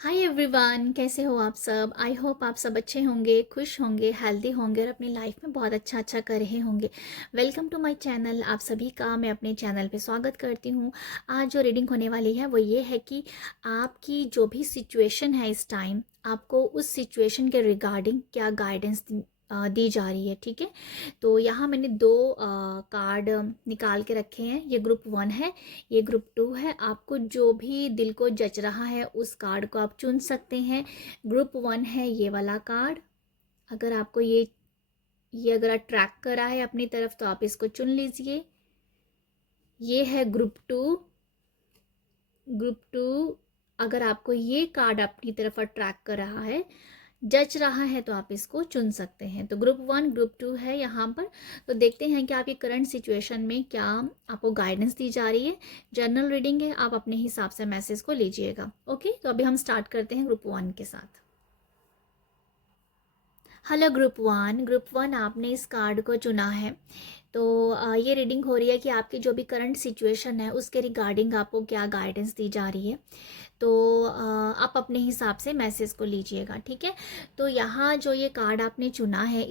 Hi everyone, कैसे हो आप सब। आई होप आप सब अच्छे होंगे, खुश होंगे, हेल्दी होंगे और अपनी लाइफ में बहुत अच्छा अच्छा कर रहे होंगे। Welcome to my channel. आप सभी का मैं अपने चैनल पे स्वागत करती हूँ। आज जो रीडिंग होने वाली है वो ये है कि आपकी जो भी सिचुएशन है इस टाइम, आपको उस सिचुएशन के रिगार्डिंग क्या गाइडेंस दी जा रही है। ठीक है, तो यहाँ मैंने दो कार्ड निकाल के रखे हैं। ये ग्रुप 1 है, ये ग्रुप 2 है। आपको जो भी दिल को जच रहा है उस कार्ड को आप चुन सकते हैं। ग्रुप 1 है ये वाला कार्ड। अगर आपको ये अगर अट्रैक्ट करा है अपनी तरफ तो आप इसको चुन लीजिए। ये है ग्रुप 2। ग्रुप 2, अगर आपको ये कार्ड अपनी तरफ अट्रैक्ट कर रहा है, जच रहा है, तो आप इसको चुन सकते हैं। तो ग्रुप 1 ग्रुप 2 है यहाँ पर। तो देखते हैं कि आपकी करंट सिचुएशन में क्या आपको गाइडेंस दी जा रही है। जनरल रीडिंग है, आप अपने हिसाब से मैसेज को लीजिएगा। ओके, तो अभी हम स्टार्ट करते हैं ग्रुप 1 के साथ। हेलो ग्रुप 1 आपने इस कार्ड को चुना है। तो ये रीडिंग हो रही है कि आपकी जो भी करंट सिचुएशन है उसके रिगार्डिंग आपको क्या गाइडेंस दी जा रही है। तो आप अपने हिसाब से मैसेज को लीजिएगा। ठीक है, तो यहाँ जो ये कार्ड आपने चुना है,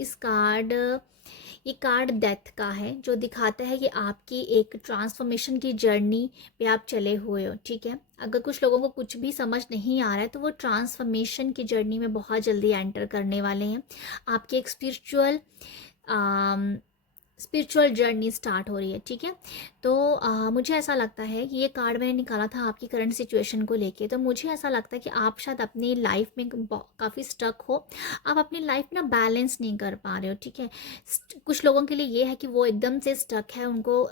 ये कार्ड डेथ का है, जो दिखाता है कि आपकी एक ट्रांसफॉर्मेशन की जर्नी पे आप चले हुए हो। ठीक है, अगर कुछ लोगों को कुछ भी समझ नहीं आ रहा है तो वो ट्रांसफॉर्मेशन की जर्नी में बहुत जल्दी एंटर करने वाले हैं। आपकी एक स्पिरिचुअल जर्नी स्टार्ट हो रही है। ठीक है, तो मुझे ऐसा लगता है कि ये कार्ड मैंने निकाला था आपकी करंट सिचुएशन को लेके। तो मुझे ऐसा लगता है कि आप शायद अपनी लाइफ में काफ़ी स्टक हो। आप अपनी लाइफ ना बैलेंस नहीं कर पा रहे हो। ठीक है, कुछ लोगों के लिए ये है कि वो एकदम से स्टक है, उनको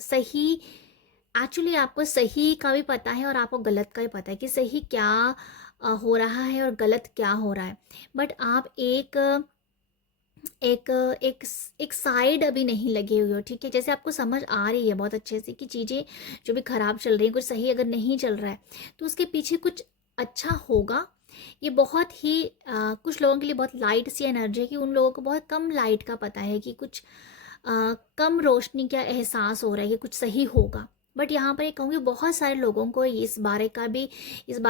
सही, एक्चुअली आपको सही का भी पता है और आपको गलत का भी पता है कि सही क्या हो रहा है और गलत क्या हो रहा है। बट आप एक एक एक साइड अभी नहीं लगे हुए हो। ठीक है, जैसे आपको समझ आ रही है बहुत अच्छे से कि चीज़ें जो भी खराब चल रही हैं, कुछ सही अगर नहीं चल रहा है तो उसके पीछे कुछ अच्छा होगा। ये बहुत ही कुछ लोगों के लिए बहुत लाइट सी एनर्जी है कि उन लोगों को बहुत कम लाइट का पता है कि कुछ कम रोशनी का एहसास हो रहा है कि कुछ सही होगा। बट यहाँ पर ये कहूँगी बहुत सारे लोगों को इस बारे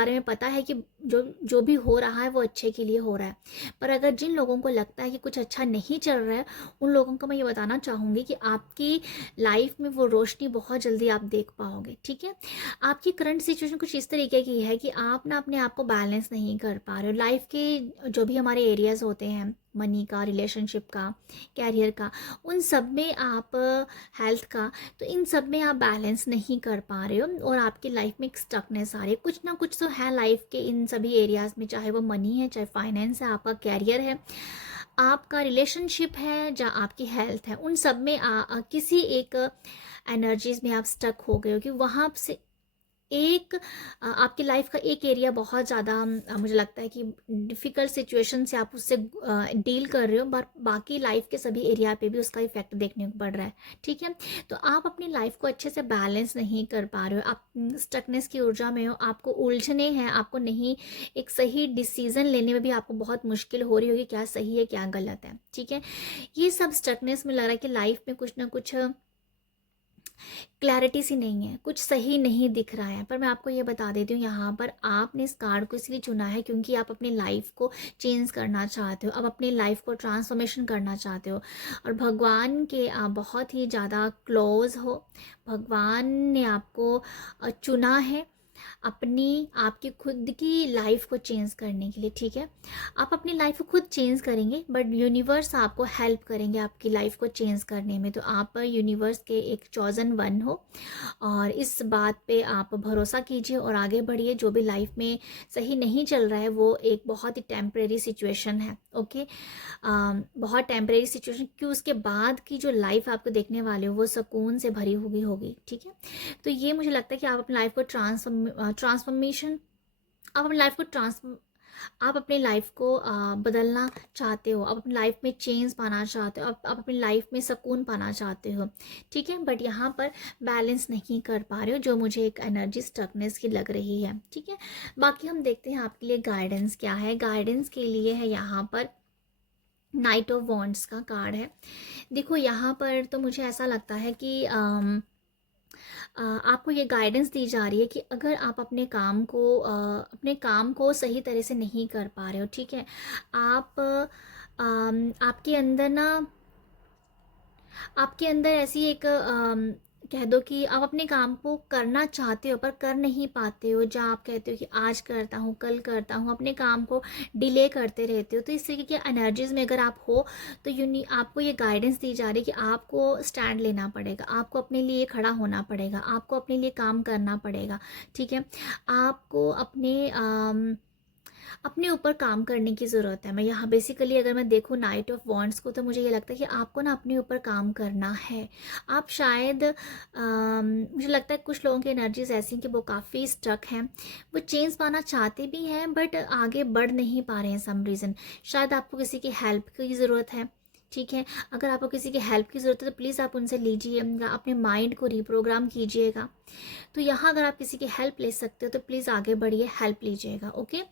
में पता है कि जो जो भी हो रहा है वो अच्छे के लिए हो रहा है। पर अगर जिन लोगों को लगता है कि कुछ अच्छा नहीं चल रहा है, उन लोगों को मैं ये बताना चाहूँगी कि आपकी लाइफ में वो रोशनी बहुत जल्दी आप देख पाओगे। ठीक है, आपकी करंट सिचुएशन कुछ इस तरीके की है कि आप ना अपने आप को बैलेंस नहीं कर पा रहे हो। लाइफ के जो भी हमारे एरियाज़ होते हैं, मनी का, रिलेशनशिप का, कैरियर का, उन सब में आप, हेल्थ का, तो इन सब में आप बैलेंस नहीं कर पा रहे हो और आपकी लाइफ में एक स्टकनेस आ रही है। कुछ ना कुछ तो है लाइफ के इन सभी एरियाज़ में, चाहे वो मनी है, चाहे फाइनेंस है, आपका कैरियर है, आपका रिलेशनशिप है, या आपकी हेल्थ है। उन सब में किसी एक एनर्जीज में आप स्टक हो गए हो कि वहाँ से एक आपकी लाइफ का एक एरिया बहुत ज़्यादा मुझे लगता है कि डिफ़िकल्ट सिचुएशन से आप उससे डील कर रहे हो, बट बाकी लाइफ के सभी एरिया पे भी उसका इफेक्ट देखने को पड़ रहा है। ठीक है, तो आप अपनी लाइफ को अच्छे से बैलेंस नहीं कर पा रहे हो, आप स्टकनेस की ऊर्जा में हो, आपको उलझने हैं, आपको नहीं, एक सही डिसीजन लेने में भी आपको बहुत मुश्किल हो रही होगी, क्या सही है क्या गलत है। ठीक है, ये सब स्टकनेस में लग रहा है कि लाइफ में कुछ ना कुछ क्लैरिटी सी नहीं है, कुछ सही नहीं दिख रहा है। पर मैं आपको ये बता देती हूँ, यहाँ पर आपने इस कार्ड को इसलिए चुना है क्योंकि आप अपनी लाइफ को चेंज करना चाहते हो, आप अपनी लाइफ को ट्रांसफॉर्मेशन करना चाहते हो और भगवान के आप बहुत ही ज़्यादा क्लोज हो। भगवान ने आपको चुना है अपनी, आपकी खुद की लाइफ को चेंज करने के लिए। ठीक है, आप अपनी लाइफ को खुद चेंज करेंगे बट यूनिवर्स आपको हेल्प करेंगे आपकी लाइफ को चेंज करने में। तो आप यूनिवर्स के एक चॉजन वन हो और इस बात पे आप भरोसा कीजिए और आगे बढ़िए। जो भी लाइफ में सही नहीं चल रहा है वो एक बहुत ही टेम्परेरी सिचुएशन है। ओके, बहुत टेम्परेरी सिचुएशन, क्यों, उसके बाद की जो लाइफ आपको देखने वाले हो वो सुकून से भरी हुई होगी। ठीक है, तो ये मुझे लगता है कि आप अपनी लाइफ को ट्रांसफॉर्मेशन, आप अपनी लाइफ को आप अपनी लाइफ को बदलना चाहते हो, आप अपनी लाइफ में चेंज पाना चाहते हो, आप अपनी लाइफ में सुकून पाना चाहते हो। ठीक है, बट यहाँ पर बैलेंस नहीं कर पा रहे हो, जो मुझे एक एनर्जी स्टकनेस की लग रही है। ठीक है, बाकी हम देखते हैं आपके लिए गाइडेंस क्या है। गाइडेंस के लिए है यहाँ पर नाइट ऑफ वॉन्ड्स का कार्ड है। देखो यहाँ पर तो मुझे ऐसा लगता है कि आपको ये गाइडेंस दी जा रही है कि अगर आप अपने काम को सही तरह से नहीं कर पा रहे हो, ठीक है, आप आपके अंदर ना, आपके अंदर ऐसी एक कह दो कि आप अपने काम को करना चाहते हो पर कर नहीं पाते हो, जहाँ आप कहते हो कि आज करता हूँ, कल करता हूँ, अपने काम को डिले करते रहते हो। तो इस तरीके के एनर्जीज में अगर आप हो तो आपको ये गाइडेंस दी जा रही है कि आपको स्टैंड लेना पड़ेगा, आपको अपने लिए खड़ा होना पड़ेगा, आपको अपने लिए काम करना पड़ेगा, ठीक है। आपको अपने ऊपर काम करने की ज़रूरत है। मैं यहाँ बेसिकली अगर मैं देखूँ नाइट ऑफ वॉन्ड्स को, तो मुझे ये लगता है कि आपको ना अपने ऊपर काम करना है। आप शायद मुझे लगता है कुछ लोगों की एनर्जीज ऐसी हैं कि वो काफ़ी स्टक हैं, वो चेंज पाना चाहते भी हैं बट आगे बढ़ नहीं पा रहे हैं सम रीज़न। शायद आपको किसी की हेल्प की ज़रूरत है, ठीक है। अगर आपको किसी की हेल्प की ज़रूरत है तो प्लीज़ आप उनसे लीजिए, अपने माइंड को रिप्रोग्राम कीजिएगा। तो यहाँ अगर आप किसी की हेल्प ले सकते हो तो प्लीज़ आगे बढ़िए, हेल्प लीजिएगा, ओके।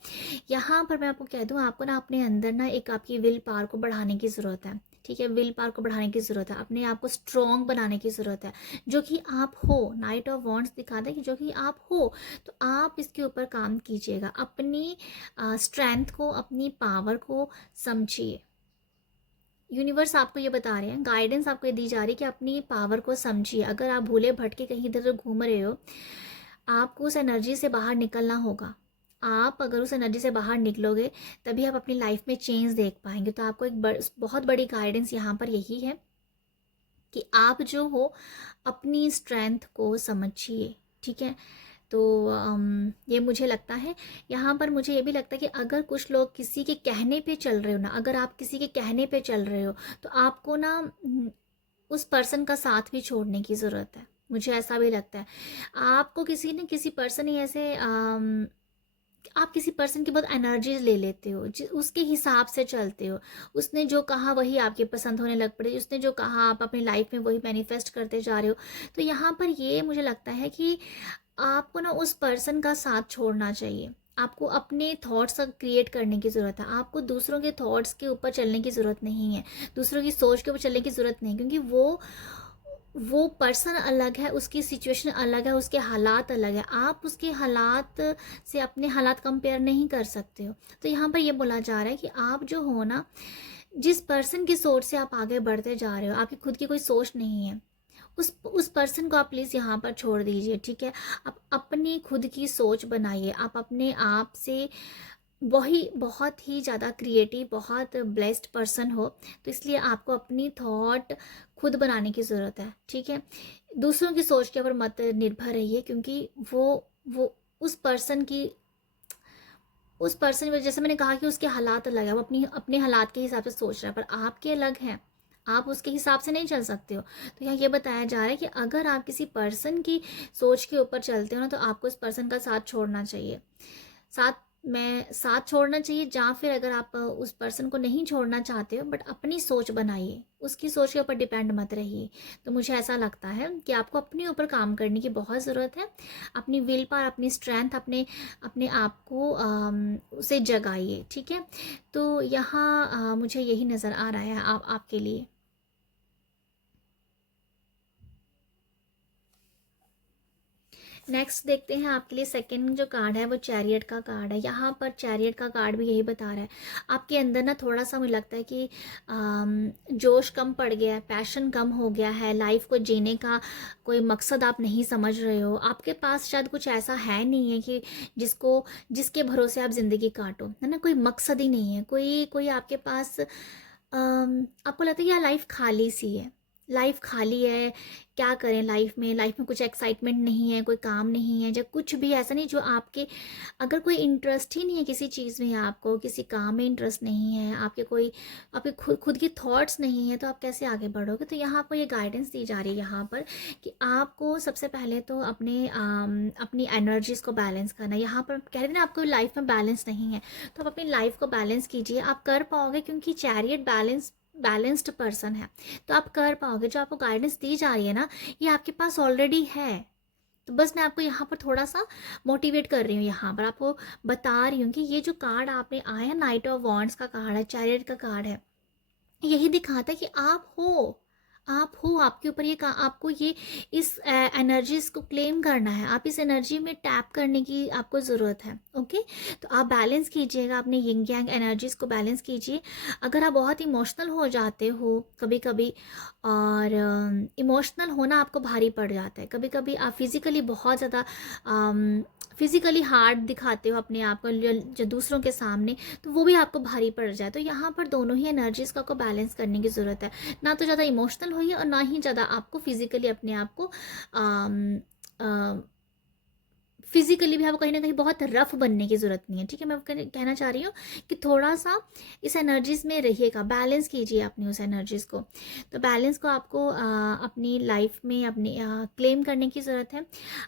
यहाँ पर मैं आपको कह दूँ, आपको ना अपने अंदर ना एक आपकी विल पावर को बढ़ाने की ज़रूरत है, ठीक है। विल पावर को बढ़ाने की ज़रूरत है, अपने आप को स्ट्रॉन्ग बनाने की ज़रूरत है, जो कि आप हो। नाइट ऑफ वॉन्ड्स दिखाता है कि जो कि आप हो, तो आप इसके ऊपर काम कीजिएगा। अपनी स्ट्रेंथ को, अपनी पावर को समझिए। यूनिवर्स आपको ये बता रहे हैं, गाइडेंस आपको ये दी जा रही है कि अपनी पावर को समझिए। अगर आप भूले भटके कहीं इधर उधर घूम रहे हो, आपको उस एनर्जी से बाहर निकलना होगा। आप अगर उस एनर्जी से बाहर निकलोगे तभी आप अपनी लाइफ में चेंज देख पाएंगे। तो आपको एक बहुत बड़ी गाइडेंस यहाँ पर यही है कि आप जो हो अपनी स्ट्रेंथ को समझिए, ठीक है। तो ये मुझे लगता है। यहाँ पर मुझे ये भी लगता है कि अगर कुछ लोग किसी के कहने पे चल रहे हो ना, अगर आप किसी के कहने पे चल रहे हो तो आपको ना उस पर्सन का साथ भी छोड़ने की ज़रूरत है। मुझे ऐसा भी लगता है आपको किसी न किसी पर्सन ही ऐसे आप किसी पर्सन की बहुत एनर्जीज ले लेते हो, उसके हिसाब से चलते हो। उसने जो कहा वही आपके पसंद होने लग पड़े, उसने जो कहा आप अपनी लाइफ में वही मैनिफेस्ट करते जा रहे हो। तो यहाँ पर ये मुझे लगता है कि आपको ना उस पर्सन का साथ छोड़ना चाहिए। आपको अपने थॉट्स क्रिएट करने की ज़रूरत है। आपको दूसरों के थॉट्स के ऊपर चलने की ज़रूरत नहीं है, दूसरों की सोच के ऊपर चलने की ज़रूरत नहीं, क्योंकि वो पर्सन अलग है, उसकी सिचुएशन अलग है, उसके हालात अलग है। आप उसके हालात से अपने हालात कंपेयर नहीं कर सकते हो। तो यहाँ पर ये बोला जा रहा है कि आप जो हो ना, जिस पर्सन की सोच से आप आगे बढ़ते जा रहे हो, आपकी खुद की कोई सोच नहीं है, उस पर्सन को आप प्लीज़ यहाँ पर छोड़ दीजिए, ठीक है। आप अपनी खुद की सोच बनाइए। आप अपने आप से वही बहुत ही ज़्यादा क्रिएटिव, बहुत ब्लेस्ड पर्सन हो, तो इसलिए आपको अपनी थॉट खुद बनाने की ज़रूरत है, ठीक है। दूसरों की सोच के ऊपर मत निर्भर रहिए, क्योंकि वो उस पर्सन की जैसे मैंने कहा कि उसके हालात अलग है, वो अपने हालात के हिसाब से सोच रहा है, पर आपके अलग हैं, आप उसके हिसाब से नहीं चल सकते हो। तो यहाँ ये बताया जा रहा है कि अगर आप किसी पर्सन की सोच के ऊपर चलते हो ना, तो आपको उस पर्सन का साथ छोड़ना चाहिए। साथ छोड़ना चाहिए, या फिर अगर आप उस पर्सन को नहीं छोड़ना चाहते हो बट अपनी सोच बनाइए, उसकी सोच के ऊपर डिपेंड मत रहिए। तो मुझे ऐसा लगता है कि आपको अपने ऊपर काम करने की बहुत ज़रूरत है। अपनी विल पावर, अपनी स्ट्रेंथ, अपने अपने आप को उसे जगाइए, ठीक है। तो यहाँ मुझे यही नज़र आ रहा है आपके लिए। नेक्स्ट देखते हैं आपके लिए सेकंड जो कार्ड है वो चैरियट का कार्ड है। यहाँ पर चैरियट का कार्ड भी यही बता रहा है, आपके अंदर ना थोड़ा सा मुझे लगता है कि जोश कम पड़ गया है, पैशन कम हो गया है, लाइफ को जीने का कोई मकसद आप नहीं समझ रहे हो। आपके पास शायद कुछ ऐसा है नहीं है कि जिसके भरोसे आप ज़िंदगी काटो, है ना। कोई मकसद ही नहीं है, कोई आपके पास आपको लगता है कि यार लाइफ खाली सी है, लाइफ खाली है, क्या करें लाइफ में कुछ एक्साइटमेंट नहीं है, कोई काम नहीं है, जब कुछ भी ऐसा नहीं जो आपके, अगर कोई इंटरेस्ट ही नहीं है किसी चीज़ में, आपको किसी काम में इंटरेस्ट नहीं है, आपके खुद की थॉट्स नहीं है, तो आप कैसे आगे बढ़ोगे। तो यहाँ आपको ये गाइडेंस दी जा रही है यहाँ पर कि आपको सबसे पहले तो अपनी एनर्जीज़ को बैलेंस करना। यहाँ पर कह रहे थे ना आपको लाइफ में बैलेंस नहीं है, तो आप अपनी लाइफ को बैलेंस कीजिए। आप कर पाओगे, क्योंकि चैरियट बैलेंस्ड पर्सन है, तो आप कर पाओगे। जो आपको गाइडेंस दी जा रही है ना, ये आपके पास ऑलरेडी है। तो बस मैं आपको यहाँ पर थोड़ा सा मोटिवेट कर रही हूँ, यहाँ पर आपको बता रही हूँ कि ये जो कार्ड आपने आया, नाइट ऑफ वॉन्ड्स का कार्ड है, चैरियट का कार्ड है, यही दिखाता है कि आप हो, आप हो, आपके ऊपर ये आपको ये इस एनर्जीज को क्लेम करना है, आप इस एनर्जी में टैप करने की आपको ज़रूरत है। ओके, तो आप बैलेंस कीजिएगा, अपने यिंग यांग एनर्जीज को बैलेंस कीजिए। अगर आप बहुत इमोशनल हो जाते हो कभी कभी, और इमोशनल होना आपको भारी पड़ जाता है, कभी कभी आप फिज़िकली बहुत ज़्यादा फिज़िकली हार्ड दिखाते हो अपने आप को जो दूसरों के सामने, तो वो भी आपको भारी पड़ जाए। तो यहाँ पर दोनों ही एनर्जीज़ का आपको बैलेंस करने की ज़रूरत है। ना तो ज़्यादा इमोशनल होइए और ना ही ज़्यादा आपको फिज़िकली अपने आप को फिज़िकली भी आपको कहीं ना कहीं बहुत रफ बनने की ज़रूरत नहीं है। ठीक है, मैं कहना चाह रही हूँ कि थोड़ा सा इस एनर्जीज़ में रहिएगा, बैलेंस कीजिए अपनी उस एनर्जीज़ को। तो बैलेंस को आपको अपनी लाइफ में अपनी क्लेम करने की ज़रूरत है।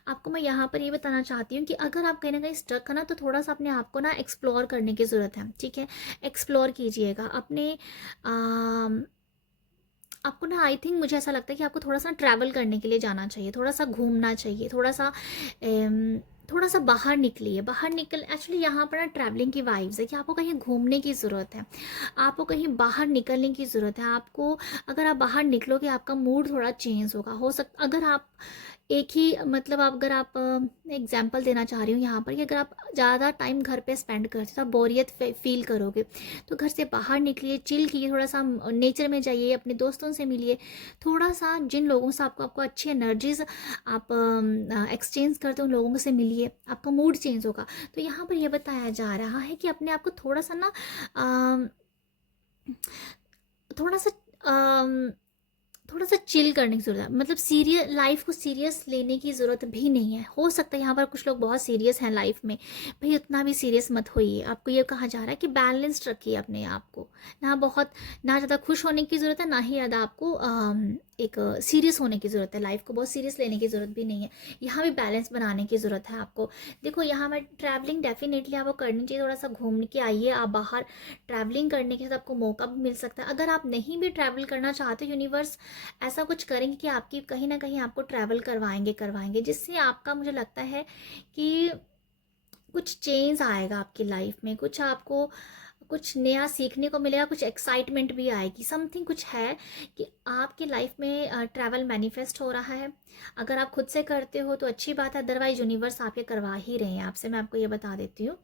आपको मैं यहाँ पर ये बताना चाहती हूँ कि अगर आप कहीं ना कहीं स्टक है ना, तो थोड़ा सा अपने आप को ना एक्सप्लोर करने की ज़रूरत है। ठीक है, एक्सप्लोर कीजिएगा अपने आपको ना, आई थिंक मुझे ऐसा लगता है कि आपको थोड़ा सा ट्रैवल करने के लिए जाना चाहिए, थोड़ा सा घूमना चाहिए, थोड़ा सा बाहर निकलिए। बाहर निकल, एक्चुअली यहाँ पर ना ट्रैवलिंग की वाइब्स है कि आपको कहीं घूमने की ज़रूरत है, आपको कहीं बाहर निकलने की ज़रूरत है। आपको, अगर आप बाहर निकलोगे आपका मूड थोड़ा चेंज होगा। हो सकता, अगर आप एक ही, मतलब आप, अगर आप एग्जांपल देना चाह रही हूँ यहाँ पर कि अगर आप ज़्यादा टाइम घर पे स्पेंड करते हो तो आप बोरियत फील करोगे। तो घर से बाहर निकलिए, चिल कीजिए, थोड़ा सा नेचर में जाइए, अपने दोस्तों से मिलिए, थोड़ा सा जिन लोगों से आपको आपको अच्छी एनर्जीज आप एक्सचेंज करते हो उन लोगों से मिलिए, आपका मूड चेंज होगा। तो यहाँ पर यह बताया जा रहा है कि अपने आप को थोड़ा सा ना थोड़ा सा थोड़ा सा चिल करने की ज़रूरत है, मतलब सीरियस, लाइफ को सीरियस लेने की ज़रूरत भी नहीं है। हो सकता है यहाँ पर कुछ लोग बहुत सीरियस हैं लाइफ में, भाई उतना भी सीरियस मत होइए। आपको ये कहा जा रहा है कि बैलेंस्ड रखिए अपने आप को, ना बहुत, ना ज़्यादा खुश होने की ज़रूरत है, ना ही ज़्यादा आपको एक सीरियस होने की ज़रूरत है। लाइफ को बहुत सीरियस लेने की ज़रूरत भी नहीं है, यहाँ भी बैलेंस बनाने की ज़रूरत है आपको। देखो यहाँ में ट्रैवलिंग डेफिनेटली आपको करनी चाहिए, थोड़ा सा घूम के आइए आप बाहर। ट्रैवलिंग करने के साथ आपको मौका भी मिल सकता है। अगर आप नहीं भी ट्रैवल करना चाहते, यूनिवर्स ऐसा कुछ करेंगे कि आपकी कहीं ना कहीं आपको ट्रैवल करवाएंगे करवाएंगे, जिससे आपका, मुझे लगता है कि कुछ चेंज आएगा आपकी लाइफ में, कुछ आपको कुछ नया सीखने को मिलेगा, कुछ एक्साइटमेंट भी आएगी, समथिंग कुछ है कि आपकी लाइफ में ट्रैवल मैनिफेस्ट हो रहा है। अगर आप खुद से करते हो तो अच्छी बात है, अदरवाइज यूनिवर्स आपके करवा ही रहे हैं आपसे। मैं आपको ये बता देती हूँ,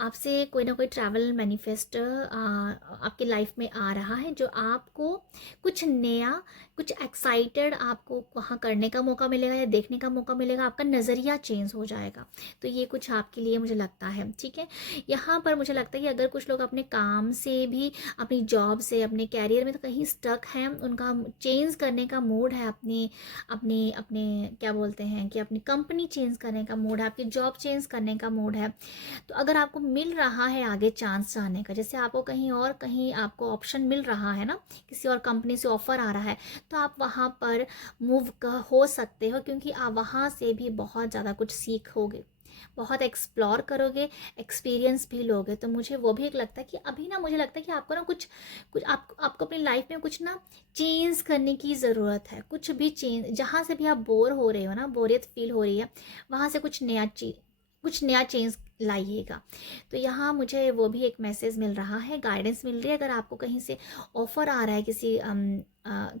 आपसे कोई ना कोई ट्रैवल मैनिफेस्ट आपकी लाइफ में आ रहा है, जो आपको कुछ नया, कुछ एक्साइटेड आपको वहाँ करने का मौका मिलेगा या देखने का मौका मिलेगा, आपका नज़रिया चेंज हो जाएगा। तो ये कुछ आपके लिए मुझे लगता है। ठीक है, यहाँ पर मुझे लगता है कि अगर कुछ लोग अपने काम से भी, अपनी जॉब से, अपने कैरियर में तो कहीं स्टक हैं, उनका चेंज करने का मूड है, अपनी अपनी अपने क्या बोलते हैं कि अपनी कंपनी चेंज करने का मूड है, आपकी जॉब चेंज करने का मूड है, तो अगर आपको मिल रहा है आगे चांस जाने का, जैसे आपको कहीं और, कहीं आपको ऑप्शन मिल रहा है ना, किसी और कंपनी से ऑफर आ रहा है, तो आप वहाँ पर मूव हो सकते हो, क्योंकि आप वहाँ से भी बहुत ज़्यादा कुछ सीखोगे, बहुत एक्सप्लोर करोगे, एक्सपीरियंस भी लोगे। तो मुझे वो भी एक लगता है कि अभी ना, मुझे लगता है कि आपको ना कुछ कुछ आपको अपनी लाइफ में कुछ ना चेंज करने की ज़रूरत है। कुछ भी चेंज, जहाँ से भी आप बोर हो रहे हो ना, बोरियत फील हो रही है, वहाँ से कुछ नया चेंज लाइएगा। तो यहाँ मुझे वो भी एक मैसेज मिल रहा है, गाइडेंस मिल रही है। अगर आपको कहीं से ऑफ़र आ रहा है, किसी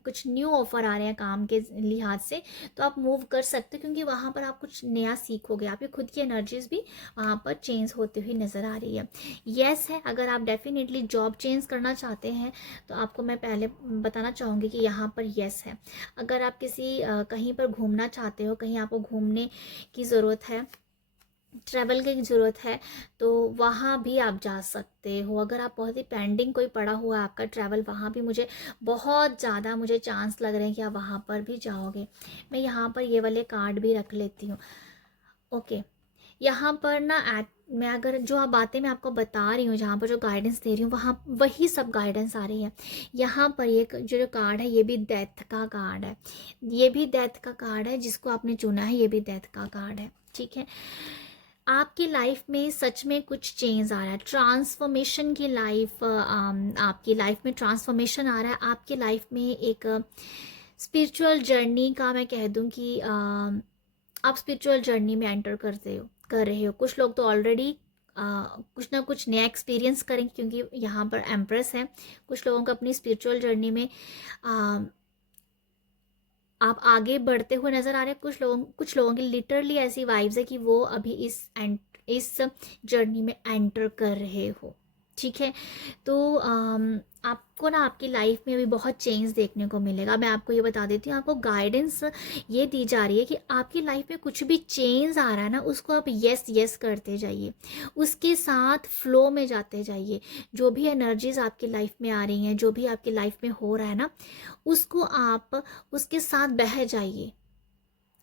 कुछ न्यू ऑफ़र आ रहे हैं काम के लिहाज से, तो आप मूव कर सकते हो, क्योंकि वहाँ पर आप कुछ नया सीखोगे, आपकी खुद की एनर्जीज भी वहाँ पर चेंज होती हुई नज़र आ रही है। यस है, अगर आप डेफिनेटली जॉब चेंज करना चाहते हैं तो आपको मैं पहले बताना चाहूँगी कि यहाँ पर यस है। अगर आप किसी कहीं पर घूमना चाहते हो, कहीं आपको घूमने की ज़रूरत है, ट्रैवल की ज़रूरत है, तो वहाँ भी आप जा सकते हो। अगर आप बहुत ही पेंडिंग कोई पड़ा हुआ है आपका ट्रैवल, वहाँ भी मुझे बहुत ज़्यादा मुझे चांस लग रहे हैं कि आप वहाँ पर भी जाओगे। मैं यहाँ पर ये वाले कार्ड भी रख लेती हूँ। ओके, यहाँ पर ना मैं अगर जो आप बातें मैं आपको बता रही हूँ, जहाँ पर जो गाइडेंस दे रही हूँ, वहाँ वही सब गाइडेंस आ रही है। यहाँ पर ये जो कार्ड है, ये भी डेथ का कार्ड है, ये भी डेथ का कार्ड है, जिसको आपने चुना है ये भी डेथ का कार्ड है। ठीक है, आपकी लाइफ में सच में कुछ चेंज आ रहा है, ट्रांसफॉर्मेशन की लाइफ, आपकी लाइफ में ट्रांसफॉर्मेशन आ रहा है। आपकी लाइफ में एक स्पिरिचुअल जर्नी का मैं कह दूं कि आप स्पिरिचुअल जर्नी में एंटर कर रहे हो। कुछ लोग तो ऑलरेडी कुछ ना कुछ नया एक्सपीरियंस करेंगे, क्योंकि यहाँ पर एम्प्रेस है। कुछ लोगों को अपनी स्पिरिचुअल जर्नी में आप आगे बढ़ते हुए नज़र आ रहे हैं। कुछ लोगों की लिटरली ऐसी वाइब्स है कि वो अभी इस जर्नी में एंटर कर रहे हो, ठीक है। तो आपको ना आपकी लाइफ में अभी बहुत चेंज देखने को मिलेगा। मैं आपको ये बता देती हूँ, आपको गाइडेंस ये दी जा रही है कि आपकी लाइफ में कुछ भी चेंज आ रहा है ना, उसको आप यस यस करते जाइए, उसके साथ फ्लो में जाते जाइए। जो भी एनर्जीज आपकी लाइफ में आ रही हैं, जो भी आपकी लाइफ में हो रहा है ना, उसको आप उसके साथ बह जाइए।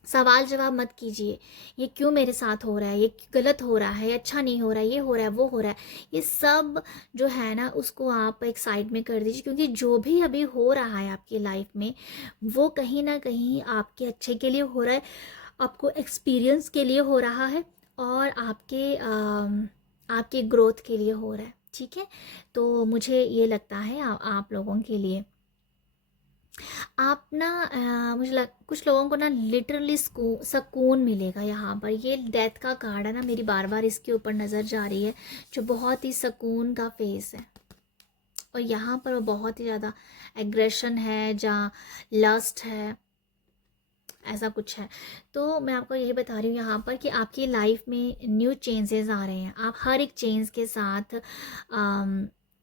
सवाल जवाब मत कीजिए, ये क्यों मेरे साथ हो रहा है, ये गलत हो रहा है, अच्छा नहीं हो रहा है, ये हो रहा है, वो हो रहा है। ये सब जो है ना, उसको आप एक साइड में कर दीजिए, क्योंकि जो भी अभी हो रहा है आपकी लाइफ में, वो कहीं ना कहीं आपके अच्छे के लिए हो रहा है, आपको एक्सपीरियंस के लिए हो रहा है, और आपके ग्रोथ के लिए हो रहा है, ठीक है। तो मुझे ये लगता है आप लोगों के लिए, आप ना कुछ लोगों को ना लिटरली सुकून मिलेगा यहाँ पर। ये डेथ का कार्ड है ना, मेरी बार बार इसके ऊपर नज़र जा रही है, जो बहुत ही सुकून का फेस है। और यहाँ पर वो बहुत ही ज़्यादा एग्रेशन है, जहाँ लस्ट है, ऐसा कुछ है। तो मैं आपको यही बता रही हूँ यहाँ पर कि आपकी लाइफ में न्यू चेंजेस आ रहे हैं। आप हर एक चेंज के साथ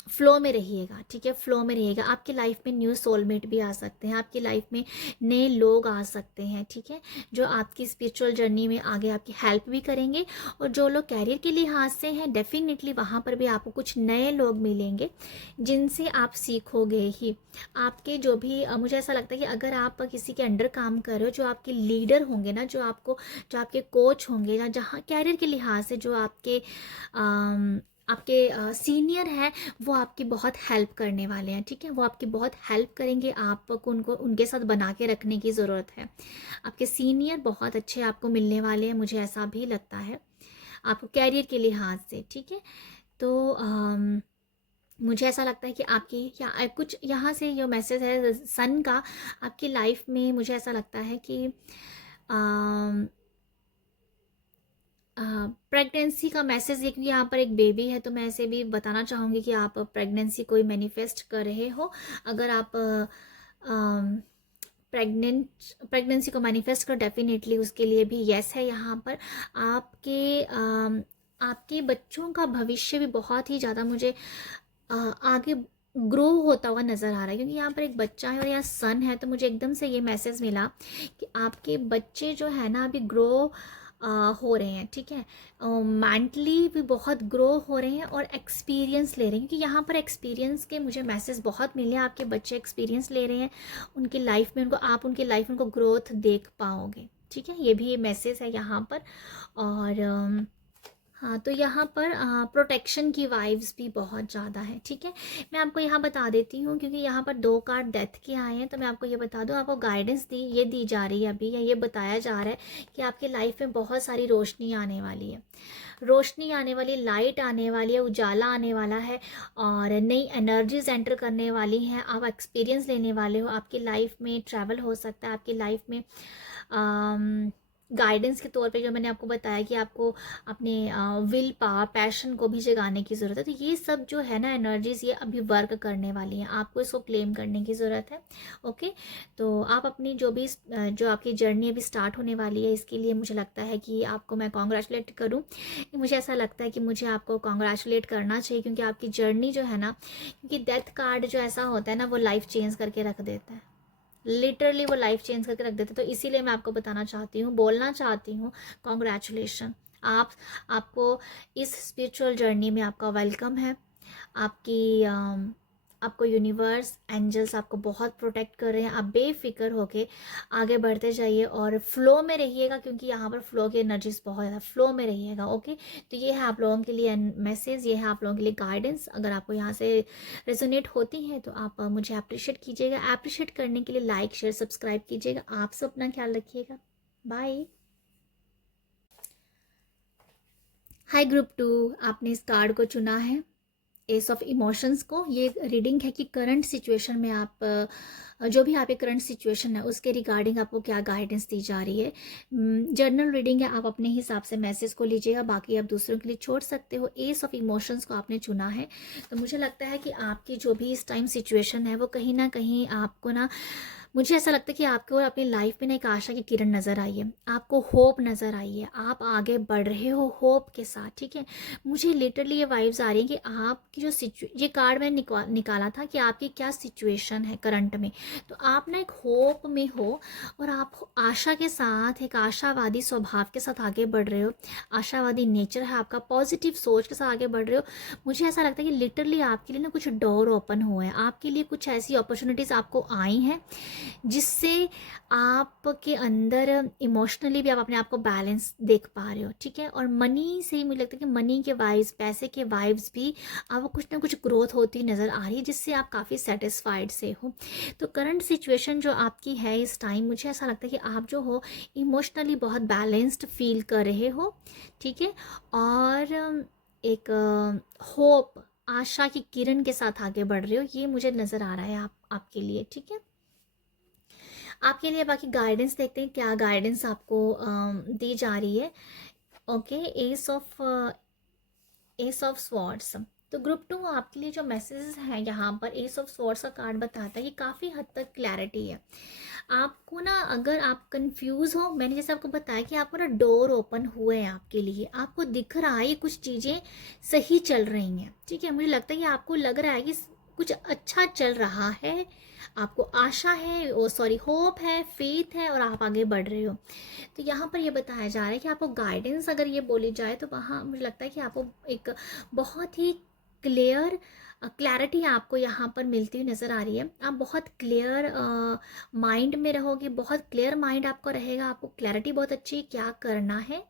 फ्लो में रहिएगा, ठीक है, फ्लो में रहिएगा। आपकी लाइफ में न्यू सोलमेट भी आ सकते हैं, आपकी लाइफ में नए लोग आ सकते हैं, ठीक है, जो आपकी स्पिरिचुअल जर्नी में आगे आपकी हेल्प भी करेंगे। और जो लोग कैरियर के लिहाज से हैं, डेफिनेटली वहाँ पर भी आपको कुछ नए लोग मिलेंगे जिनसे आप सीखोगे ही। आपके जो भी मुझे ऐसा लगता है कि अगर आप किसी के अंडर काम कर रहे हो, जो आपके लीडर होंगे ना, जो आपके कोच होंगे, या जहाँ कैरियर के लिहाज से जो आपके सीनियर हैं, वो आपकी बहुत हेल्प करने वाले हैं, ठीक है, वो आपकी बहुत हेल्प करेंगे। आपको उनके साथ बना के रखने की ज़रूरत है। आपके सीनियर बहुत अच्छे आपको मिलने वाले हैं, मुझे ऐसा भी लगता है, आपको कैरियर के लिहाज से, ठीक है। तो मुझे ऐसा लगता है कि आपकी कुछ यहाँ से जो मैसेज है सन का आपकी लाइफ में, मुझे ऐसा लगता है कि प्रेगनेंसी का मैसेज है, क्योंकि यहाँ पर एक बेबी है, तो मैं ऐसे भी बताना चाहूँगी कि आप प्रेगनेंसी कोई मैनिफेस्ट कर रहे हो। अगर आप प्रेगनेंसी को मैनिफेस्ट कर, डेफिनेटली उसके लिए भी यस है यहाँ पर। आपके बच्चों का भविष्य भी बहुत ही ज़्यादा मुझे आगे ग्रो होता हुआ नज़र आ रहा है, क्योंकि यहाँ पर एक बच्चा है और यहाँ सन है। तो मुझे एकदम से ये मैसेज मिला कि आपके बच्चे जो है ना, अभी ग्रो हो रहे हैं, ठीक है, मेंटली भी बहुत ग्रो हो रहे हैं और एक्सपीरियंस ले रहे हैं, क्योंकि यहाँ पर एक्सपीरियंस के मुझे मैसेज बहुत मिले। आपके बच्चे एक्सपीरियंस ले रहे हैं उनकी लाइफ में, उनकी लाइफ में उनको ग्रोथ देख पाओगे, ठीक है, ये भी ये मैसेज है यहाँ पर। और हाँ, तो यहाँ पर प्रोटेक्शन की वाइब्स भी बहुत ज़्यादा है, ठीक है। मैं आपको यहाँ बता देती हूँ, क्योंकि यहाँ पर 2 कार्ड डेथ के आए हैं, तो मैं आपको ये बता दूँ, आपको गाइडेंस दी जा रही है अभी, या ये बताया जा रहा है कि आपकी लाइफ में बहुत सारी रोशनी आने वाली है, रोशनी आने वाली, लाइट आने वाली है, उजाला आने वाला है, और नई एनर्जीज एंटर करने वाली हैं। आप एक्सपीरियंस लेने वाले हो, आपकी लाइफ में ट्रैवल हो सकता है, आपकी लाइफ में गाइडेंस के तौर पे, जो मैंने आपको बताया कि आपको अपने विल पावर, पैशन को भी जगाने की ज़रूरत है। तो ये सब जो है ना एनर्जीज, ये अभी वर्क करने वाली हैं, आपको इसको क्लेम करने की ज़रूरत है। ओके, तो आप अपनी जो आपकी जर्नी अभी स्टार्ट होने वाली है, इसके लिए मुझे लगता है कि आपको मैं कॉन्ग्रेचुलेट करूँ। मुझे ऐसा लगता है कि मुझे आपको कॉन्ग्रेचुलेट करना चाहिए, क्योंकि आपकी जर्नी जो है ना, क्योंकि डेथ कार्ड जो ऐसा होता है ना, वो लाइफ चेंज करके रख देता है, लिटरली वो लाइफ चेंज करके रख देते। तो इसीलिए मैं आपको बताना चाहती हूँ, बोलना चाहती हूँ, कॉन्ग्रेचुलेशन। आपको इस स्पिरिचुअल जर्नी में आपका वेलकम है। आपको यूनिवर्स, एंजल्स आपको बहुत प्रोटेक्ट कर रहे हैं। आप बेफिक्र होके आगे बढ़ते जाइए और फ्लो में रहिएगा, क्योंकि यहाँ पर फ्लो की एनर्जीज बहुत ज़्यादा, फ्लो में रहिएगा। ओके, तो ये है आप लोगों के लिए मैसेज, ये है आप लोगों के लिए गाइडेंस। अगर आपको यहाँ से रेजोनेट होती है तो आप मुझे अप्रिशिएट कीजिएगा। अप्रिशिएट करने के लिए लाइक, शेयर, सब्सक्राइब कीजिएगा। आप सब अपना ख्याल रखिएगा। बाय। हाय ग्रुप 2, आपने इस कार्ड को चुना है, एस ऑफ इमोशंस को। ये रीडिंग है कि करंट सिचुएशन में आप जो भी आपके करंट सिचुएशन है उसके रिगार्डिंग आपको क्या गाइडेंस दी जा रही है। जर्नल रीडिंग है, आप अपने हिसाब से मैसेज को लीजिएगा, बाकी आप दूसरों के लिए छोड़ सकते हो। एस ऑफ इमोशंस को आपने चुना है, तो मुझे लगता है कि आपकी जो भी इस टाइम सिचुएशन है, वो कहीं ना कहीं आपको ना मुझे ऐसा लगता है कि आपको अपनी लाइफ में ना एक आशा की किरण नज़र आई है, आपको होप नज़र आई है, आप आगे बढ़ रहे हो होप के साथ, ठीक है। मुझे लिटरली ये वाइब्स आ रही हैं कि आपकी जो ये कार्ड मैंने निकाला था कि आपकी क्या सिचुएशन है करंट में, तो आप ना एक होप में हो और आप आशा के साथ, एक आशावादी स्वभाव के साथ आगे बढ़ रहे हो, आशावादी नेचर है आपका, पॉजिटिव सोच के साथ आगे बढ़ रहे हो। मुझे ऐसा लगता है कि लिटरली आपके लिए ना कुछ डोर ओपन हुआ है, आपके लिए कुछ ऐसी अपॉर्चुनिटीज़ आपको आई हैं जिससे आपके अंदर इमोशनली भी आप अपने आप को बैलेंस देख पा रहे हो, ठीक है। और मनी से ही मुझे लगता है कि मनी के वाइब्स, पैसे के वाइब्स भी आपको कुछ ना कुछ ग्रोथ होती नज़र आ रही है जिससे आप काफ़ी सेटिस्फाइड से हो। तो करंट सिचुएशन जो आपकी है इस टाइम, मुझे ऐसा लगता है कि आप जो हो इमोशनली बहुत बैलेंस्ड फील कर रहे हो, ठीक है। और एक होप, आशा की किरण के साथ आगे बढ़ रहे हो, ये मुझे नज़र आ रहा है आपके लिए, ठीक है। आपके लिए बाकी गाइडेंस देखते हैं क्या गाइडेंस आपको दी जा रही है। Okay, S of swords. तो ग्रुप 2 आपके लिए जो मैसेजेस हैं यहाँ पर, एस ऑफ स्वॉर्ड्स का कार्ड बताता है कि काफ़ी हद तक क्लैरिटी है आपको ना। अगर आप कंफ्यूज हो, मैंने जैसे आपको बताया कि आपको ना डोर ओपन हुए हैं आपके लिए, आपको दिख रहा है कुछ चीज़ें सही चल रही हैं, ठीक है। मुझे लगता है कि आपको लग रहा है कि कुछ अच्छा चल रहा है, आपको आशा है, ओ सॉरी होप है, फेथ है और आप आगे बढ़ रहे हो। तो यहाँ पर ये बताया जा रहा है कि आपको गाइडेंस अगर ये बोली जाए तो वहाँ मुझे लगता है कि आपको एक बहुत ही क्लैरिटी आपको यहाँ पर मिलती हुई नज़र आ रही है। आप बहुत क्लियर माइंड में रहोगे, बहुत क्लियर माइंड आपको रहेगा, आपको क्लैरिटी बहुत अच्छी क्या करना है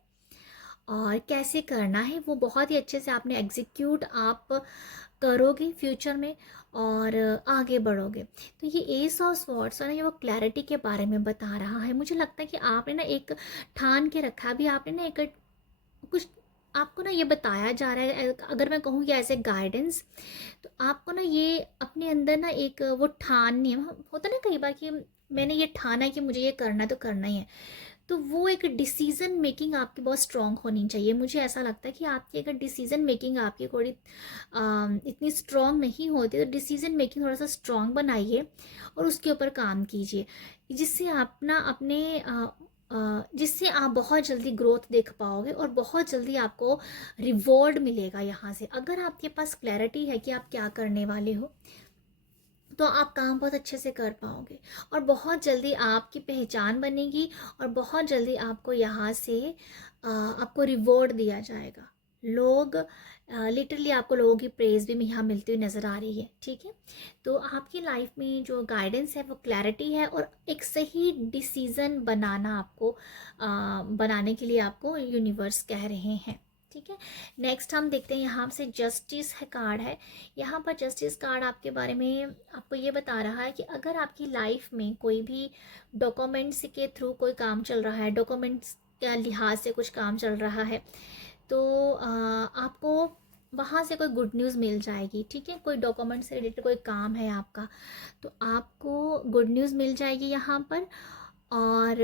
और कैसे करना है वो बहुत ही अच्छे से आपने एग्जीक्यूट आप करोगे फ्यूचर में और आगे बढ़ोगे। तो ये एस ऑफ स्वॉर्ड्स है ना, ये वो क्लैरिटी के बारे में बता रहा है। मुझे लगता है कि आपने ना एक ठान के रखा, अभी आपने ना एक कुछ आपको ना ये बताया जा रहा है, अगर मैं कहूँ कि एज ए गाइडेंस, तो आपको ना ये अपने अंदर ना एक वो ठान नहीं होता ना कई बार कि मैंने ये ठाना है कि मुझे ये करना है तो करना ही है, तो वो एक डिसीजन मेकिंग आपकी बहुत स्ट्रांग होनी चाहिए। मुझे ऐसा लगता है कि आपकी अगर डिसीजन मेकिंग आपकी थोड़ी इतनी स्ट्रांग नहीं होती तो डिसीजन मेकिंग थोड़ा सा स्ट्रांग बनाइए और उसके ऊपर काम कीजिए, जिससे आप ना अपने जिससे आप बहुत जल्दी ग्रोथ देख पाओगे और बहुत जल्दी आपको रिवॉर्ड मिलेगा यहाँ से। अगर आपके पास क्लैरिटी है कि आप क्या करने वाले हो तो आप काम बहुत अच्छे से कर पाओगे और बहुत जल्दी आपकी पहचान बनेगी और बहुत जल्दी आपको यहाँ से आपको रिवॉर्ड दिया जाएगा। लोग लिटरली आपको लोगों की प्रेज भी यहाँ मिलती हुई नज़र आ रही है, ठीक है। तो आपकी लाइफ में जो गाइडेंस है वो क्लैरिटी है और एक सही डिसीज़न बनाना आपको बनाने के लिए आपको यूनिवर्स कह रहे हैं, ठीक है। नेक्स्ट हम देखते हैं यहाँ से जस्टिस है कार्ड है। यहाँ पर जस्टिस कार्ड आपके बारे में आपको ये बता रहा है कि अगर आपकी लाइफ में कोई भी डॉक्यूमेंट्स के थ्रू कोई काम चल रहा है, डॉक्यूमेंट्स के लिहाज से कुछ काम चल रहा है, तो आपको वहाँ से कोई गुड न्यूज़ मिल जाएगी, ठीक है। कोई डॉक्यूमेंट से रिलेटेड कोई काम है आपका तो आपको गुड न्यूज़ मिल जाएगी यहाँ पर। और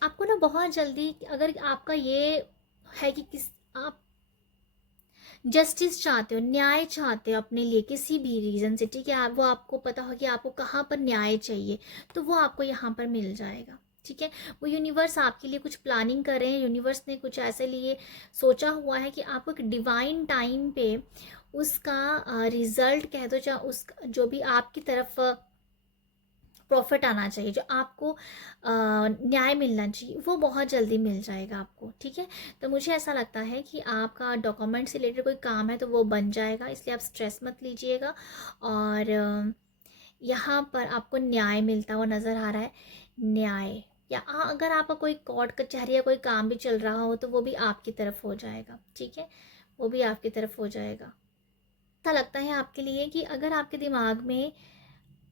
आपको ना बहुत जल्दी, अगर आपका ये है कि किस आप जस्टिस चाहते हो, न्याय चाहते हो अपने लिए किसी भी रीज़न से, ठीक है, आप वो आपको पता हो कि आपको कहाँ पर न्याय चाहिए तो वो आपको यहाँ पर मिल जाएगा, ठीक है। वो यूनिवर्स आपके लिए कुछ प्लानिंग कर रहे हैं, यूनिवर्स ने कुछ ऐसे लिए सोचा हुआ है कि आपको एक डिवाइन टाइम पे उसका रिजल्ट कह दो, चाहे उस जो भी आपकी तरफ प्रॉफिट आना चाहिए, जो आपको न्याय मिलना चाहिए वो बहुत जल्दी मिल जाएगा आपको, ठीक है। तो मुझे ऐसा लगता है कि आपका डॉक्यूमेंट से रिलेटेड कोई काम है तो वो बन जाएगा, इसलिए आप स्ट्रेस मत लीजिएगा। और यहाँ पर आपको न्याय मिलता हुआ नज़र आ रहा है, न्याय, या अगर आपका कोई कोर्ट कचहरी या कोई काम भी चल रहा हो तो वो भी आपकी तरफ हो जाएगा, ठीक है, वो भी आपकी तरफ हो जाएगा। ऐसा लगता है आपके लिए कि अगर आपके दिमाग में,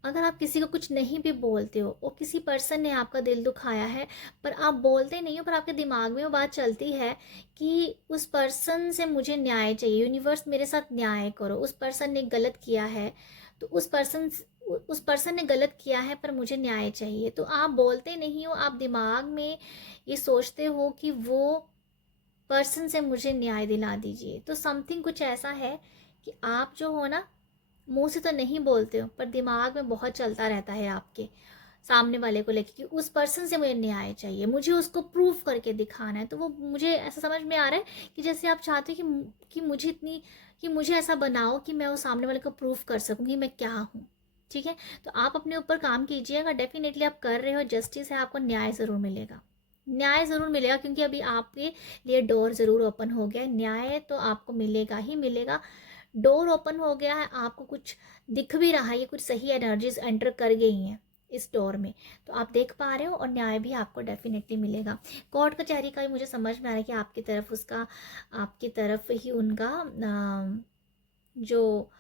अगर आप किसी को कुछ नहीं भी बोलते हो, वो किसी पर्सन ने आपका दिल दुखाया है पर आप बोलते नहीं हो, पर आपके दिमाग में वो बात चलती है कि उस पर्सन से मुझे न्याय चाहिए, यूनिवर्स मेरे साथ न्याय करो, उस पर्सन ने गलत किया है तो उस पर्सन ने गलत किया है पर मुझे न्याय चाहिए, तो आप बोलते नहीं हो, आप दिमाग में ये सोचते हो कि वो पर्सन से मुझे न्याय दिला दीजिए। तो समथिंग कुछ ऐसा है कि आप जो हो ना मुंह से तो नहीं बोलते हो पर दिमाग में बहुत चलता रहता है आपके सामने वाले को लेके कि उस पर्सन से मुझे न्याय चाहिए, मुझे उसको प्रूफ करके दिखाना है। तो वो मुझे ऐसा समझ में आ रहा है कि जैसे आप चाहते हो कि मुझे इतनी, कि मुझे ऐसा बनाओ कि मैं उस सामने वाले को प्रूफ कर सकूँ कि मैं क्या हूँ। ठीक है, तो आप अपने ऊपर काम कीजिएगा, डेफिनेटली आप कर रहे हो, जस्टिस है, आपको न्याय ज़रूर मिलेगा, न्याय ज़रूर मिलेगा, क्योंकि अभी आपके लिए डोर ज़रूर ओपन हो गया है, न्याय तो आपको मिलेगा ही मिलेगा। डोर ओपन हो गया है, आपको कुछ दिख भी रहा है, ये कुछ सही एनर्जीज एंटर कर गई हैं इस डोर में, तो आप देख पा रहे हो, और न्याय भी आपको डेफिनेटली मिलेगा। कोर्ट कचहरी का भी मुझे समझ में आ रहा है कि आपकी तरफ उसका, आपकी तरफ ही उनका जो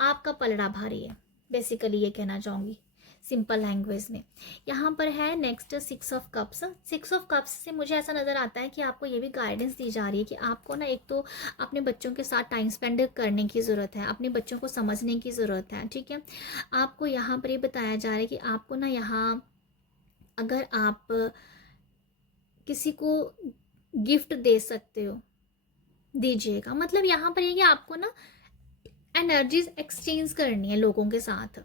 आपका पलड़ा भारी है, बेसिकली ये कहना चाहूँगी सिंपल लैंग्वेज में। यहाँ पर है next 6 of cups. 6 of cups से मुझे ऐसा नज़र आता है कि आपको ये भी गाइडेंस दी जा रही है कि आपको ना एक तो अपने बच्चों के साथ टाइम स्पेंड करने की ज़रूरत है, अपने बच्चों को समझने की ज़रूरत है। ठीक है, आपको यहाँ पर ये बताया जा रहा है कि आपको ना यहाँ, अगर आप किसी को गिफ्ट दे सकते हो दीजिएगा, मतलब यहाँ पर ये कि आपको ना एनर्जीज एक्सचेंज करनी है लोगों के साथ,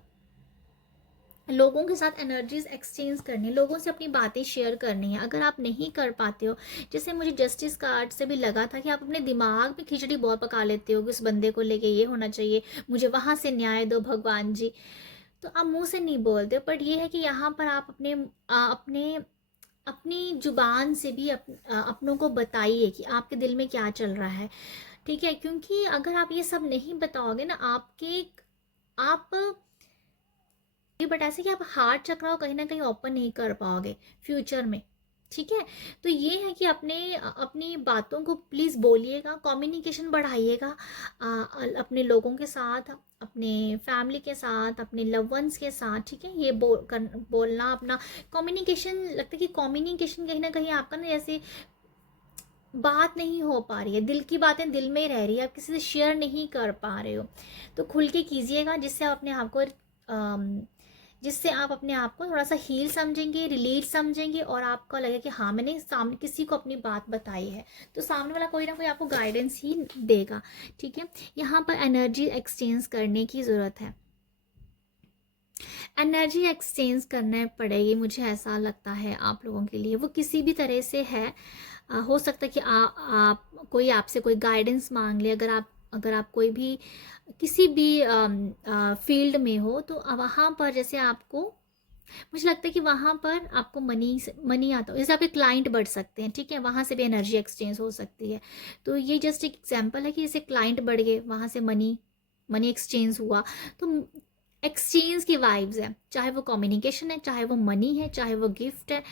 लोगों के साथ एनर्जीज एक्सचेंज करनी है, लोगों से अपनी बातें शेयर करनी है। अगर आप नहीं कर पाते हो, जैसे मुझे जस्टिस कार्ड से भी लगा था कि आप अपने दिमाग में खिचड़ी बहुत पका लेते हो कि उस बंदे को लेके ये होना चाहिए, मुझे वहाँ से न्याय दो भगवान जी, तो आप मुंह से नहीं बोलते, बट ये है कि यहाँ पर आप अपने अपनी जुबान से भी अपनों को बताइए कि आपके दिल में क्या चल रहा है। ठीक है, क्योंकि अगर आप ये सब नहीं बताओगे ना, आप बट ऐसे कि आप हार्ट चक्र को कहीं ना कहीं ओपन नहीं कर पाओगे फ्यूचर में। ठीक है, तो ये है कि अपनी बातों को प्लीज़ बोलिएगा, कम्युनिकेशन बढ़ाइएगा अपने लोगों के साथ, अपने फैमिली के साथ, अपने लव वंस के साथ। ठीक है, ये बोलना अपना कम्युनिकेशन, लगता है कि कम्युनिकेशन कहीं ना कहीं आपका ना जैसे बात नहीं हो पा रही है, दिल की बातें दिल में ही रह रही है, आप किसी से शेयर नहीं कर पा रहे हो, तो खुल के कीजिएगा, जिससे आप अपने आप को थोड़ा सा हील समझेंगे, रिलीट समझेंगे, और आपको लगेगा कि हाँ मैंने सामने किसी को अपनी बात बताई है, तो सामने वाला कोई ना कोई आपको गाइडेंस ही देगा। ठीक है, यहाँ पर एनर्जी एक्सचेंज करने की ज़रूरत है, एनर्जी एक्सचेंज करना पड़ेगी, मुझे ऐसा लगता है आप लोगों के लिए, वो किसी भी तरह से है। हो सकता है कि आप कोई आपसे कोई गाइडेंस मांग ले, अगर आप कोई भी किसी भी फील्ड में हो, तो वहाँ पर जैसे आपको, मुझे लगता है कि वहाँ पर आपको मनी आता हो, जैसे आपके क्लाइंट बढ़ सकते हैं। ठीक है, वहाँ से भी एनर्जी एक्सचेंज हो सकती है, तो ये जस्ट एक एग्जांपल है कि जैसे क्लाइंट बढ़ गए, वहाँ से मनी एक्सचेंज हुआ, तो एक्सचेंज की वाइब्स है, चाहे वो कम्युनिकेशन है, चाहे वो मनी है, चाहे वो गिफ्ट है,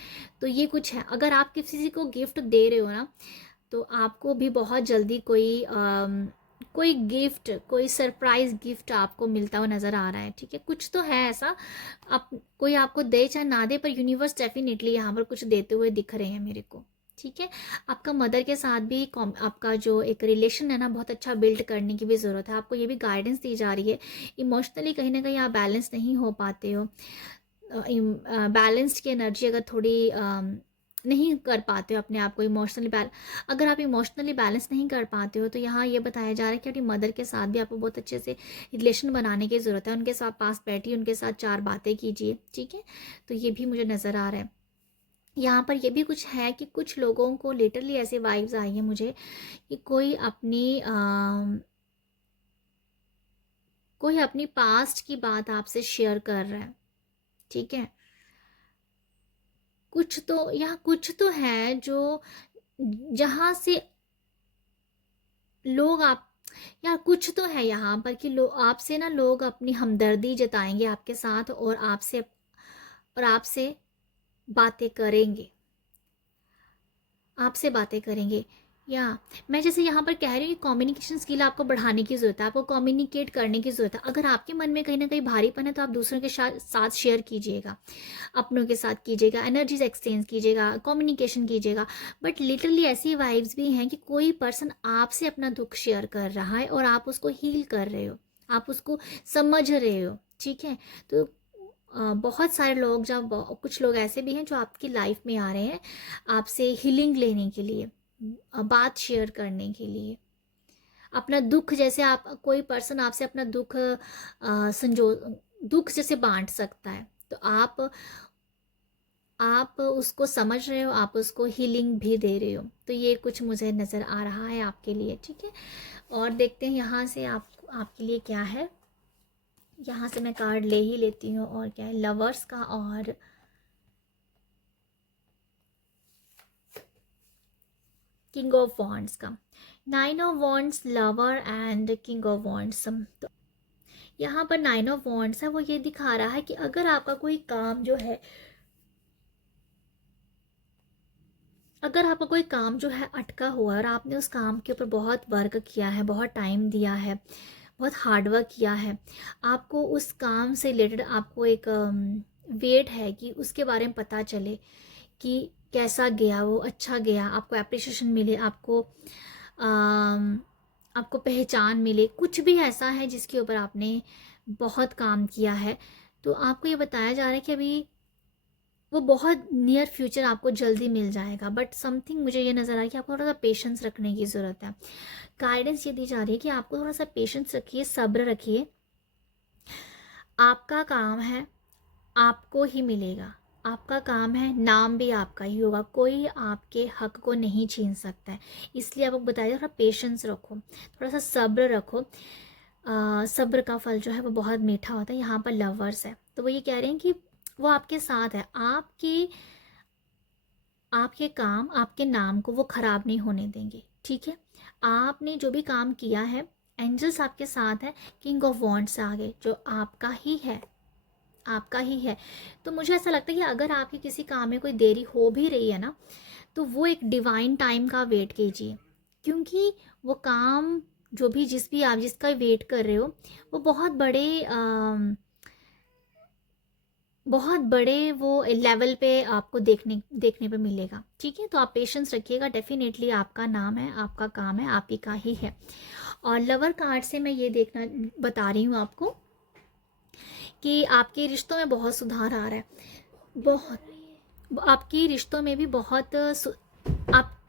तो ये कुछ है। अगर आप किसी को गिफ्ट दे रहे हो ना, तो आपको भी बहुत जल्दी कोई गिफ्ट, कोई सरप्राइज गिफ्ट आपको मिलता हुआ नज़र आ रहा है। ठीक है, कुछ तो है ऐसा, आप कोई आपको दे चाहे ना दे, पर यूनिवर्स डेफिनेटली यहाँ पर कुछ देते हुए दिख रहे हैं मेरे को। ठीक है, आपका मदर के साथ भी आपका जो एक रिलेशन है ना, बहुत अच्छा बिल्ड करने की भी ज़रूरत है, आपको ये भी गाइडेंस दी जा रही है। इमोशनली कहीं ना कहीं आप बैलेंस नहीं हो पाते हो, बैलेंस्ड की एनर्जी अगर थोड़ी नहीं कर पाते हो अपने आप को इमोशनली अगर आप इमोशनली बैलेंस नहीं कर पाते हो, तो यहाँ ये बताया जा रहा है कि अपनी मदर के साथ भी आपको बहुत अच्छे से रिलेशन बनाने की ज़रूरत है, उनके साथ पास बैठिए, उनके साथ 4 बातें कीजिए। ठीक है, तो ये भी मुझे नज़र आ रहा है। यहाँ पर ये भी कुछ है कि कुछ लोगों को लिटरली ऐसे वाइब्स आई है मुझे कि कोई अपनी पास्ट की बात आपसे शेयर कर रहा है। ठीक है, कुछ तो है जो, जहाँ से लोग आप, या कुछ तो है यहाँ पर कि आपसे ना लोग अपनी हमदर्दी जताएंगे आपके साथ, और आपसे बातें करेंगे। या मैं जैसे यहाँ पर कह रही हूँ कि कम्युनिकेशन स्किल आपको बढ़ाने की ज़रूरत है, आपको कम्युनिकेट करने की ज़रूरत है। अगर आपके मन में कहीं ना कहीं भारीपन है, तो आप दूसरों के साथ शेयर कीजिएगा, अपनों के साथ कीजिएगा, एनर्जीज एक्सचेंज कीजिएगा, कम्युनिकेशन कीजिएगा। बट लिटरली ऐसी वाइब्स भी हैं कि कोई पर्सन आपसे अपना दुख शेयर कर रहा है, और आप उसको हील कर रहे हो, आप उसको समझ रहे हो। ठीक है, तो बहुत सारे लोग, जब कुछ लोग ऐसे भी हैं जो आपकी लाइफ में आ रहे हैं आपसे हीलिंग लेने के लिए, बात शेयर करने के लिए, अपना दुख, जैसे आप कोई पर्सन आपसे अपना दुख संजो दुख जैसे बांट सकता है, तो आप उसको समझ रहे हो, आप उसको हीलिंग भी दे रहे हो। तो ये कुछ मुझे नज़र आ रहा है आपके लिए, ठीक है। और देखते हैं यहाँ से आपके लिए क्या है। यहाँ से मैं कार्ड ले ही लेती हूँ, और क्या है, लवर्स का और किंग ऑफ वॉन्ड्स का। 9 of wands, lover and king of wands. तो यहाँ पर 9 ऑफ वॉन्ड्स है, वो ये दिखा रहा है कि अगर आपका कोई काम जो है, अगर आपका कोई काम जो है अटका हुआ है और आपने उस काम के ऊपर बहुत वर्क किया है, बहुत टाइम दिया है, बहुत हार्ड वर्क किया है, आपको उस काम से रिलेटेड आपको एक वेट है कि उसके बारे में पता चले कि कैसा गया, वो अच्छा गया, आपको एप्रिसिएशन मिले, आपको पहचान मिले, कुछ भी ऐसा है जिसके ऊपर आपने बहुत काम किया है। तो आपको ये बताया जा रहा है कि अभी वो बहुत नियर फ्यूचर आपको जल्दी मिल जाएगा, बट समथिंग मुझे ये नज़र आ रहा है कि आपको थोड़ा सा पेशेंस रखने की ज़रूरत है। गाइडेंस ये दी जा रही है कि आपको थोड़ा सा पेशेंस रखिए, सब्र रखिए। आपका काम है, आपको ही मिलेगा। आपका काम है, नाम भी आपका ही होगा, कोई आपके हक को नहीं छीन सकता है। इसलिए आपको बताया थोड़ा पेशेंस रखो, थोड़ा सा सब्र रखो। सब्र का फल जो है वो बहुत मीठा होता है। यहाँ पर लवर्स है, तो वो ये कह रहे हैं कि वो आपके साथ है, आपके काम, आपके नाम को वो ख़राब नहीं होने देंगे, ठीक है। आपने जो भी काम किया है, एंजल्स आपके साथ है। किंग ऑफ वॉन्ड्स आगे जो आपका ही है, आपका ही है। तो मुझे ऐसा लगता है कि अगर आपकी किसी काम में कोई देरी हो भी रही है ना, तो वो एक डिवाइन टाइम का वेट कीजिए, क्योंकि वो काम जो भी जिसका वेट कर रहे हो, वो बहुत बड़े वो लेवल पे आपको देखने देखने पे मिलेगा, ठीक है। तो आप पेशेंस रखिएगा, डेफिनेटली आपका नाम है, आपका काम है, आप ही का ही है। और लवर कार्ड से मैं ये देखना बता रही हूँ आपको कि आपके रिश्तों में बहुत सुधार आ रहा है, बहुत, आपके रिश्तों में भी आप,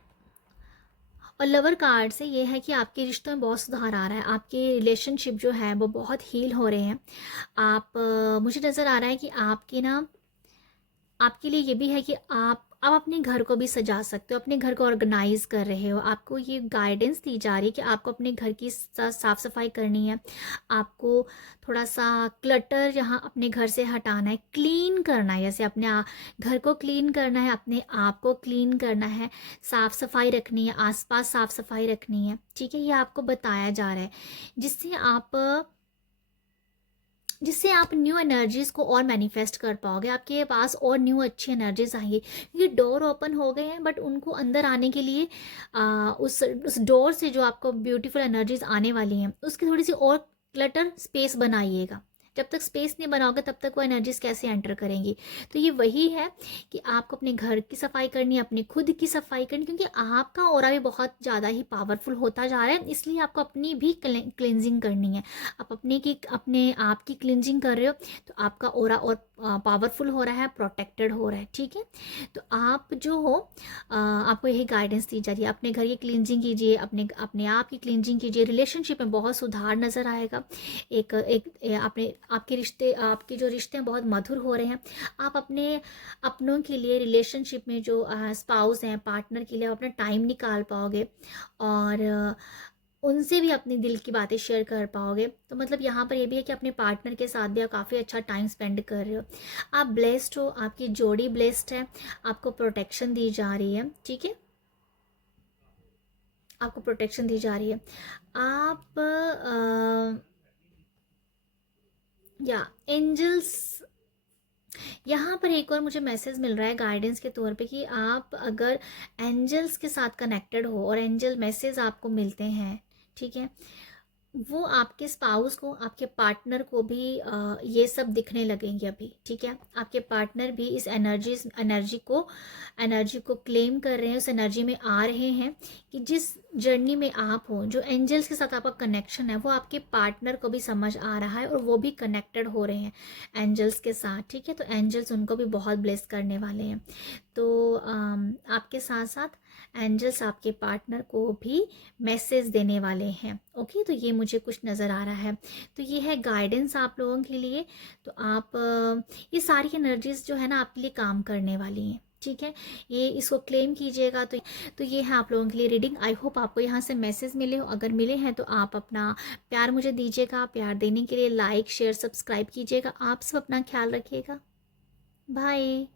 और लवर कार्ड से ये है कि आपके रिश्तों में बहुत सुधार आ रहा है, आपके रिलेशनशिप जो है वो बहुत हील हो रहे हैं। मुझे नज़र आ रहा है कि आपके लिए ये भी है कि आप अपने घर को भी सजा सकते हो, अपने घर को ऑर्गेनाइज कर रहे हो। आपको ये गाइडेंस दी जा रही है कि आपको अपने घर की साफ़ सफाई करनी है, आपको थोड़ा सा क्लटर यहाँ अपने घर से हटाना है, क्लीन करना है, जैसे घर को क्लीन करना है, अपने आप को क्लीन करना है, साफ़ सफाई रखनी है, आसपास साफ़ सफाई रखनी है, ठीक है। ये आपको बताया जा रहा है, जिससे आप न्यू एनर्जीज़ को और मैनिफेस्ट कर पाओगे, आपके पास और न्यू अच्छी एनर्जीज आएंगी, क्योंकि डोर ओपन हो गए हैं, बट उनको अंदर आने के लिए उस डोर से जो आपको ब्यूटीफुल एनर्जीज आने वाली हैं, उसकी थोड़ी सी और क्लटर स्पेस बनाइएगा। जब तक स्पेस नहीं बनाओगे तब तक वो एनर्जीज कैसे एंटर करेंगी। तो ये वही है कि आपको अपने घर की सफाई करनी है, अपने खुद की सफाई करनी, क्योंकि आपका ऑरा भी बहुत ज़्यादा ही पावरफुल होता जा रहा है, इसलिए आपको अपनी भी क्लेंजिंग करनी है। आप अपने आप की क्लिनजिंग कर रहे हो, तो आपका ऑरा और पावरफुल हो रहा है, प्रोटेक्टेड हो रहा है, ठीक है। तो आप जो हो, आपको यही गाइडेंस दी जा रही है, अपने घर की क्लिनजिंग कीजिए, अपने आप की क्लिनजिंग कीजिए, रिलेशनशिप में बहुत सुधार नज़र आएगा। एक एक आपके जो रिश्ते हैं बहुत मधुर हो रहे हैं। आप अपनों के लिए रिलेशनशिप में जो स्पाउस हैं, पार्टनर के लिए आप अपना टाइम निकाल पाओगे, और उनसे भी अपनी दिल की बातें शेयर कर पाओगे। तो मतलब यहाँ पर ये भी है कि अपने पार्टनर के साथ भी आप काफ़ी अच्छा टाइम स्पेंड कर रहे हो। आप ब्लेस्ड हो, आपकी जोड़ी ब्लेस्ड है, आपको प्रोटेक्शन दी जा रही है, ठीक है, आपको प्रोटेक्शन दी जा रही है। आप या एंजल्स, यहाँ पर एक और मुझे मैसेज मिल रहा है गाइडेंस के तौर पे कि आप अगर एंजल्स के साथ कनेक्टेड हो और एंजल मैसेज आपको मिलते हैं, ठीक है, वो आपके स्पाउस को, आपके पार्टनर को भी ये सब दिखने लगेंगे अभी, ठीक है। आपके पार्टनर भी इस एनर्जी को क्लेम कर रहे हैं, उस एनर्जी में आ रहे हैं कि जिस जर्नी में आप हो, जो एंजल्स के साथ आपका कनेक्शन है, वो आपके पार्टनर को भी समझ आ रहा है और वो भी कनेक्टेड हो रहे हैं एंजल्स के साथ, ठीक है। तो एंजल्स उनको भी बहुत ब्लेस करने वाले हैं। तो आपके साथ साथ एंजल्स आपके पार्टनर को भी मैसेज देने वाले हैं। ओके, तो ये मुझे कुछ नज़र आ रहा है। तो ये है गाइडेंस आप लोगों के लिए। तो आप ये सारी एनर्जीज जो है ना आपके लिए काम करने वाली हैं, ठीक है। ये इसको क्लेम कीजिएगा। तो ये है आप लोगों के लिए रीडिंग। आई होप आपको यहाँ से मैसेज मिले हो। अगर मिले हैं तो आप अपना प्यार मुझे दीजिएगा। प्यार देने के लिए लाइक शेयर सब्सक्राइब कीजिएगा। आप सब अपना ख्याल रखिएगा। बाय।